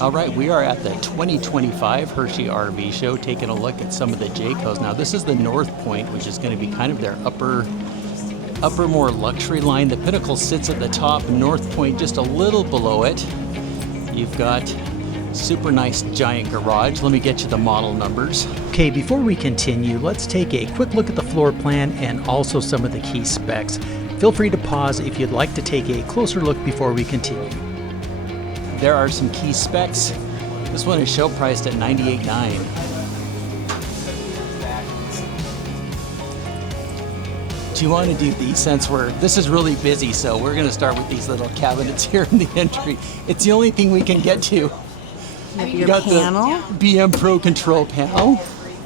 All right, we are at the 2025 Hershey RV Show, taking a look at some of the Jaycos. Now, this is the North Point, which is going to be kind of their upper more luxury line. The Pinnacle sits at the top, North Point just a little below it. You've got super nice giant garage. Let me get you the model numbers. Okay, before we continue, let's take a quick look at the floor plan and also some of the key specs. Feel free to pause if you'd like to take a closer look before we continue. There are some key specs. This one is show priced at $98,900. Do you want to do these since this is really busy, so we're going to start with these little cabinets here in the entry. It's the only thing we can get to. You got panel. The BM Pro control panel.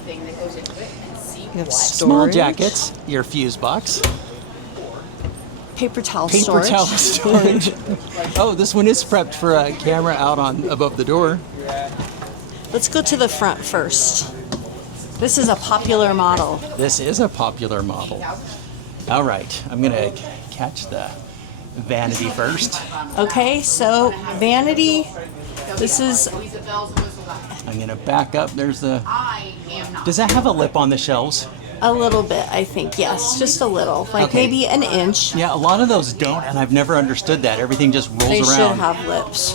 You have Small storage. jackets, your fuse box. Paper towel Paper storage. towel storage. Oh, this one is prepped for a camera out on above the door. Let's go to the front first. This is a popular model. This is a popular model. All right, I'm gonna catch the vanity first. Okay, so vanity. This is. I'm gonna back up. There's the. Does that have a lip on the shelves? A little bit, I think. Yes, just a little, like Okay. maybe an inch. Yeah, a lot of those don't, and I've never understood that. Everything just rolls They around. should have lips.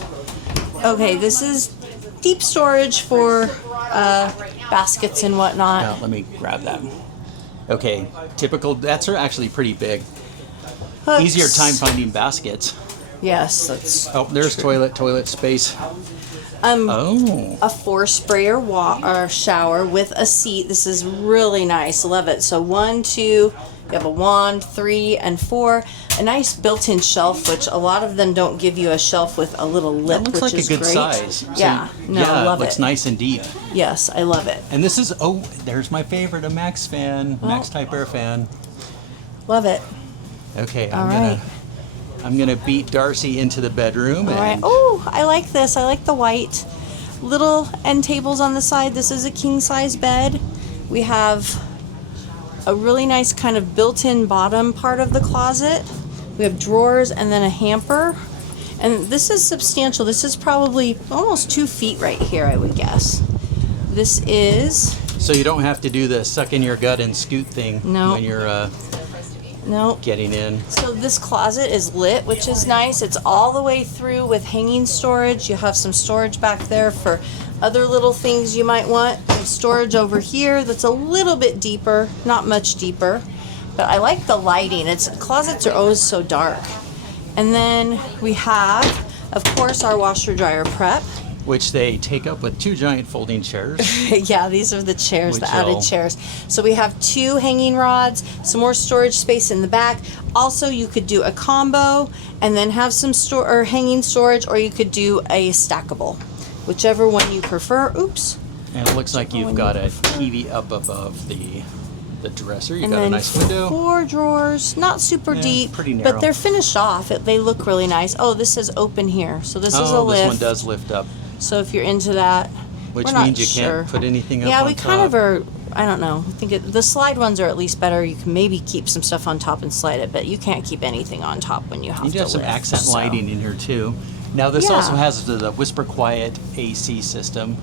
Okay, this is deep storage for baskets and whatnot. Now, let me grab that. Okay, typical. That's actually pretty big. Hooks. Easier time finding baskets. Yes, that's Oh, there's toilet space. Oh, a 4-sprayer shower with a seat. This is really nice. Love it. So 1, 2, you have a wand, 3, and 4. A nice built-in shelf, which a lot of them don't give you a shelf with a little lip, that looks which like a is good great. size. Yeah, yeah, love it looks it. nice and deep. Yes, I love it. And this is, oh, there's my favorite, a Max fan, Max Type Air fan. Love it. Okay, All right. I'm gonna beat Darcy into the bedroom. All right. And Oh, I like this. I like the white. Little end tables on the side. This is a king-size bed. We have a really nice kind of built-in bottom part of the closet. We have drawers and then a hamper. And this is substantial. This is probably almost 2 feet right here, I would guess. This is... so you don't have to do the suck in your gut and scoot thing No. when you're No. getting in. So this closet is lit, which is nice. It's all the way through with hanging storage. You have some storage back there for other little things you might want. Some storage over here that's a little bit deeper, not much deeper. But I like the lighting. Closets are always so dark. And then we have, of course, our washer dryer prep. Which they take up with 2 giant folding chairs. Yeah, these are the chairs, the Which added will- chairs. So we have 2 hanging rods, some more storage space in the back. Also, you could do a combo and then have some hanging storage, or you could do a stackable, whichever one you prefer. Oops. And it looks like you've got a TV up above the dresser. You've And got a then nice window. 4 drawers, not super Yeah, deep, pretty narrow. but they're finished off. They look really nice. Oh, this is open here. So this is a Oh, lift. this one does lift up. So if you're into that, Which we're not means you sure. can't put anything up Yeah, on we kind of top. are. I don't know. I think the slide ones are at least better. You can maybe keep some stuff on top and slide it, but you can't keep anything on top when you have You to do have some lift, accent so. lighting in here too. Now this Yeah. also has the Whisper Quiet AC system.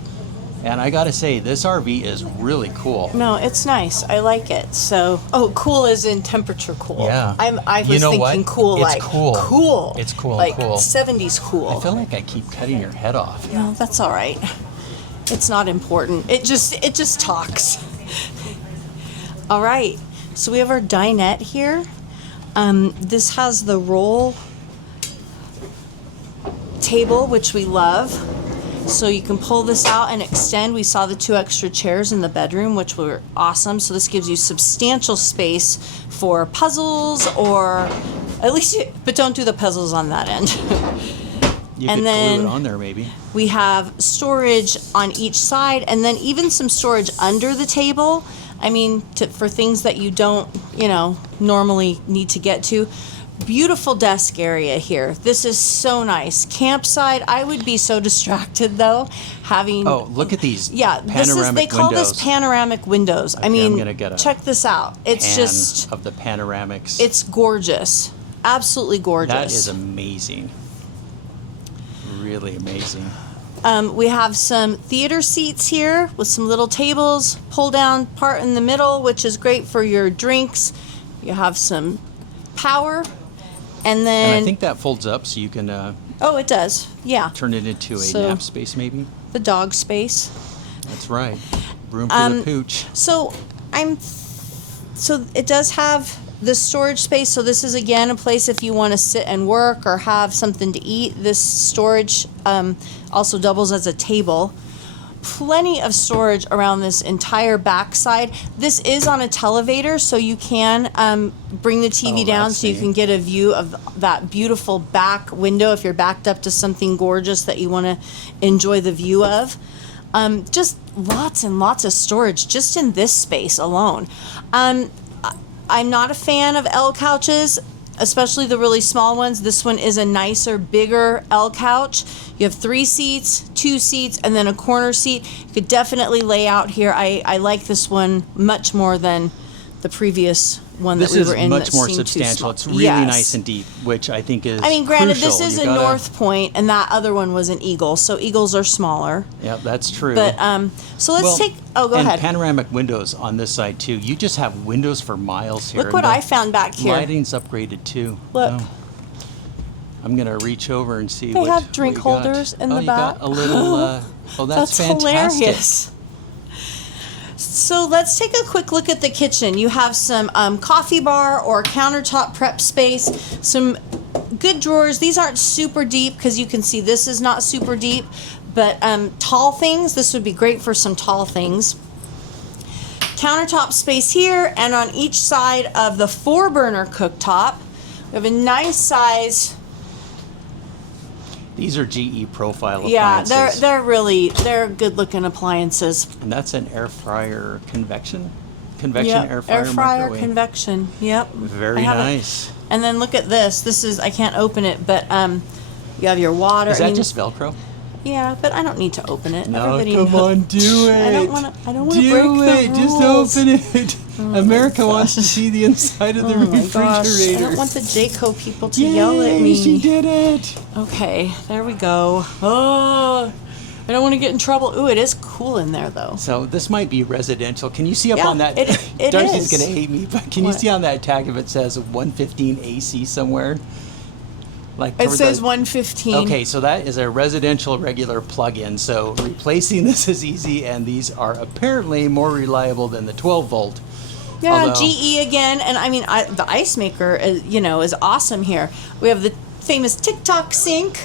And I gotta say, this RV is really cool. No, it's nice. I like it. So, cool is in temperature cool. Yeah. I was You know thinking what? cool, It's like cool. cool. It's cool and like cool. 70s cool. I feel like I keep cutting your head off. No, that's all right. It's not important. It just talks. All right. So we have our dinette here. This has the roll table, which we love. So you can pull this out and extend. We saw the 2 extra chairs in the bedroom, which were awesome. So this gives you substantial space for puzzles, or at least, but don't do the puzzles on that end. You And could then- glue it on there maybe. We have storage on each side, and then even some storage under the table. I mean, for things that you don't, normally need to get to. Beautiful desk area here. This is so nice. Campsite, I would be so distracted though, having... Oh, look at these Yeah, they call this panoramic windows. I mean, I'm gonna get a check this out. It's pan just, of the panoramics. it's gorgeous. Absolutely gorgeous. That is amazing. Really amazing. We have some theater seats here with some little tables, pull down part in the middle, which is great for your drinks. You have some power, and then... And I think that folds up so you can oh, it does. Yeah. turn it into a So- nap space maybe. The dog space. That's right. Room for the pooch. So it does have the storage space. So this is again a place if you want to sit and work or have something to eat. This storage also doubles as a table. Plenty of storage around this entire backside. This is on a televator, so you can bring the TV down that's so you neat. can get a view of that beautiful back window if you're backed up to something gorgeous that you want to enjoy the view of. Just lots and lots of storage just in this space alone. I'm not a fan of L couches, especially the really small ones. This one is a nicer, bigger L couch. You have 3 seats, 2 seats, and then a corner seat. You could definitely lay out here. I like this one much more than the previous one This that we is were in. much that more seemed too substantial. small. It's really Yes. nice and deep, which I think is I mean, granted, crucial. this is You a gotta- North Point, and that other one was an Eagle, so Eagles are smaller. Yeah, that's true. But so let's Well, take. Oh, go and ahead. panoramic windows on this side too. You just have windows for miles here. Look what and the I found back here. Lighting's upgraded too. Look. Oh. I'm gonna reach over and see They what have drink what you got. holders in the you back. got a little. Oh, that's fantastic. hilarious. So let's take a quick look at the kitchen. You have some coffee bar or countertop prep space, some good drawers. These aren't super deep because you can see this is not super deep, but tall things, this would be great for some tall things. Countertop space here, and on each side of the 4-burner cooktop, we have a nice size. These are GE profile Yeah, appliances. they're good looking appliances. And that's an air fryer convection Yep, air fryer microwave. convection. Yep. Very I have it. nice. And then look at this. This is, I can't open it, but you have your water. Is that just Velcro? Yeah, but I don't need to open it. No, Everybody come on, do it. I don't want to Do break it. the Just rules. open it. America wants to see the inside of the Oh my refrigerator. gosh! I don't want the Jayco people to yell at me. She did it. Okay, there we go. Oh, I don't want to get in trouble. Ooh, it is cool in there though. So this might be residential. Can you see up Yeah, on that? it Darcy's is. gonna hate me, but can you What? see on that tag if it says 115 AC somewhere? Like It towards says the- 115. Okay, so that is a residential regular plug-in. So replacing this is easy, and these are apparently more reliable than the 12 volt. Yeah, Although- GE again, and I mean the ice maker, is awesome here. We have the famous TikTok sink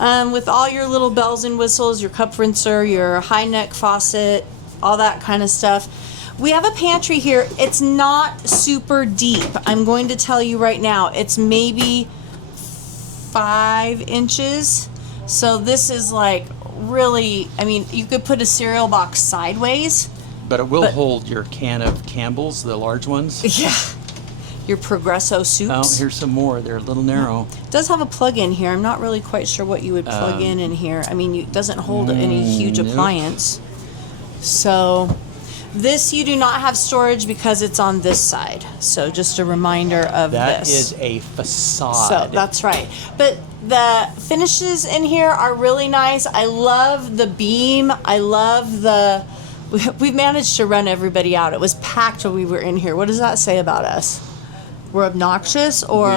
with all your little bells and whistles, your cup rinser, your high neck faucet, all that kind of stuff. We have a pantry here. It's not super deep. I'm going to tell you right now. It's maybe 5 inches. So this is like really. I mean, you could put a cereal box sideways. But it will But- hold your can of Campbell's, the large ones. Yeah. Your Progresso Oh, soups. here's some more. They're a little narrow. It does have a plug-in here. I'm not really quite sure what you would plug in here. I mean, it doesn't hold any huge nope. appliance. So this you do not have storage because it's on this side. So just a reminder of That this. is a facade. So that's right. But the finishes in here are really nice. I love the beam. I love the... We've managed to run everybody out. It was packed when we were in here. What does that say about us? We're obnoxious, or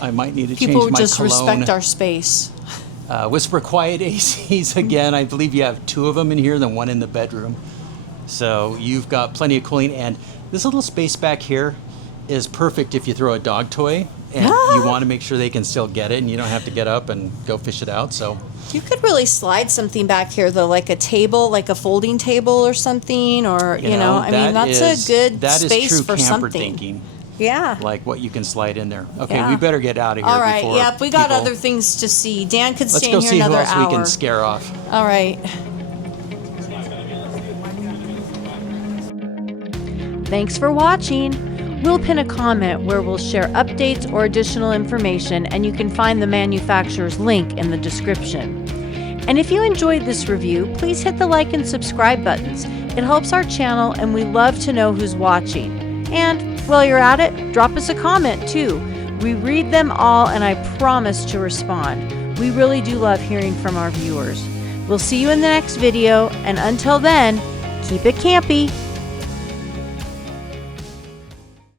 I might need to people change my just cologne. respect our space? Whisper Quiet ACs again. I believe you have 2 of them in here, then 1 in the bedroom. So you've got plenty of cooling, and this little space back here is perfect if you throw a dog toy and you want to make sure they can still get it, and you don't have to get up and go fish it out. So You could really slide something back here, though, like a table, like a folding table or something, or, I mean, that's a good that is space true for camper something. thinking, Yeah. like what you can slide in there. Okay, Yeah. we better get out of here. All right. before Yep. We got people- other things to see. Dan could Let's stay go in here see who another else hour. we can scare off. All right. Thanks for watching. We'll pin a comment where we'll share updates or additional information, and you can find the manufacturer's link in the description. And if you enjoyed this review, please hit the like and subscribe buttons. It helps our channel, and we love to know who's watching. And while you're at it, drop us a comment too. We read them all, and I promise to respond. We really do love hearing from our viewers. We'll see you in the next video, and until then, keep it campy.